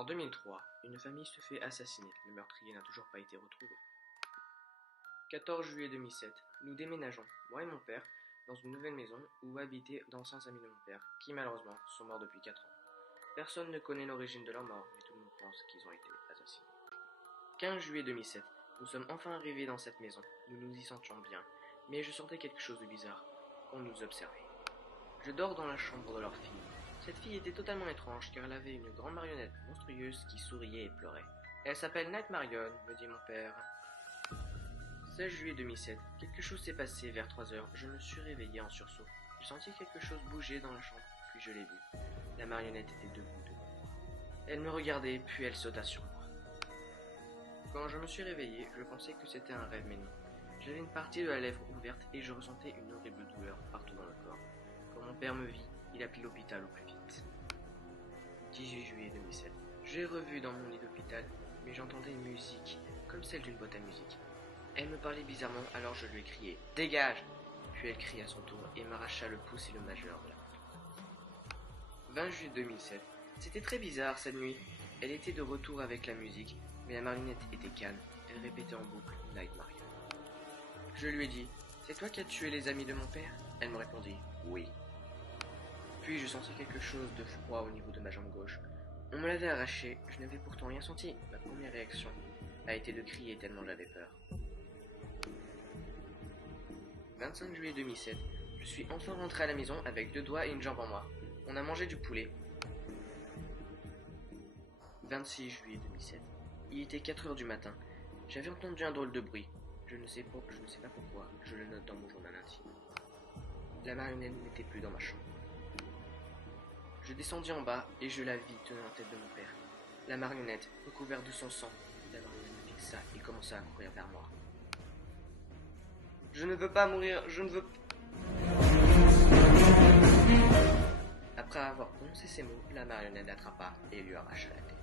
En 2003, une famille se fait assassiner. Le meurtrier n'a toujours pas été retrouvé. 14 juillet 2007, nous déménageons, moi et mon père, dans une nouvelle maison où habitaient d'anciens amis de mon père, qui malheureusement sont morts depuis 4 ans. Personne ne connaît l'origine de leur mort, mais tout le monde pense qu'ils ont été assassinés. 15 juillet 2007, nous sommes enfin arrivés dans cette maison. Nous nous y sentions bien, mais je sentais quelque chose de bizarre. On nous observait. Je dors dans la chambre de leur fille. Cette fille était totalement étrange car elle avait une grande marionnette monstrueuse qui souriait et pleurait. Elle s'appelle Night Marion, me dit mon père. 16 juillet 2007, quelque chose s'est passé vers 3 heures. Je me suis réveillé en sursaut. J'ai senti quelque chose bouger dans la chambre, puis je l'ai vu. La marionnette était debout devant moi. Elle me regardait, puis elle sauta sur moi. Quand je me suis réveillé, je pensais que c'était un rêve, mais non. J'avais une partie de la lèvre ouverte et je ressentais une horrible douleur partout dans le corps. Quand mon père me vit, il appelait l'hôpital au plus vite. 18 juillet 2007. J'ai revu dans mon lit d'hôpital, mais j'entendais une musique, comme celle d'une boîte à musique. Elle me parlait bizarrement, alors je lui ai crié « Dégage !» Puis elle crie à son tour et m'arracha le pouce et le majeur de la photo. 20 juillet 2007. C'était très bizarre cette nuit. Elle était de retour avec la musique, mais la marionnette était calme. Elle répétait en boucle « Night Marion ». Je lui ai dit « C'est toi qui as tué les amis de mon père ?» Elle me répondit « Oui ». Puis je sentis quelque chose de froid au niveau de ma jambe gauche. On me l'avait arraché, je n'avais pourtant rien senti. Ma première réaction a été de crier tellement j'avais peur. 25 juillet 2007, je suis enfin rentré à la maison avec 2 doigts et une jambe en moi. On a mangé du poulet. 26 juillet 2007, il était 4 heures du matin. J'avais entendu un drôle de bruit. Je ne sais pas pourquoi, je le note dans mon journal intime. La marionnette n'était plus dans ma chambre. Je descendis en bas et je la vis tenant la tête de mon père. La marionnette, recouverte de son sang, la marionnette me fixa et commença à courir vers moi. Je ne veux pas mourir, je ne veux pas... Après avoir prononcé ces mots, la marionnette l'attrapa et lui arracha la tête.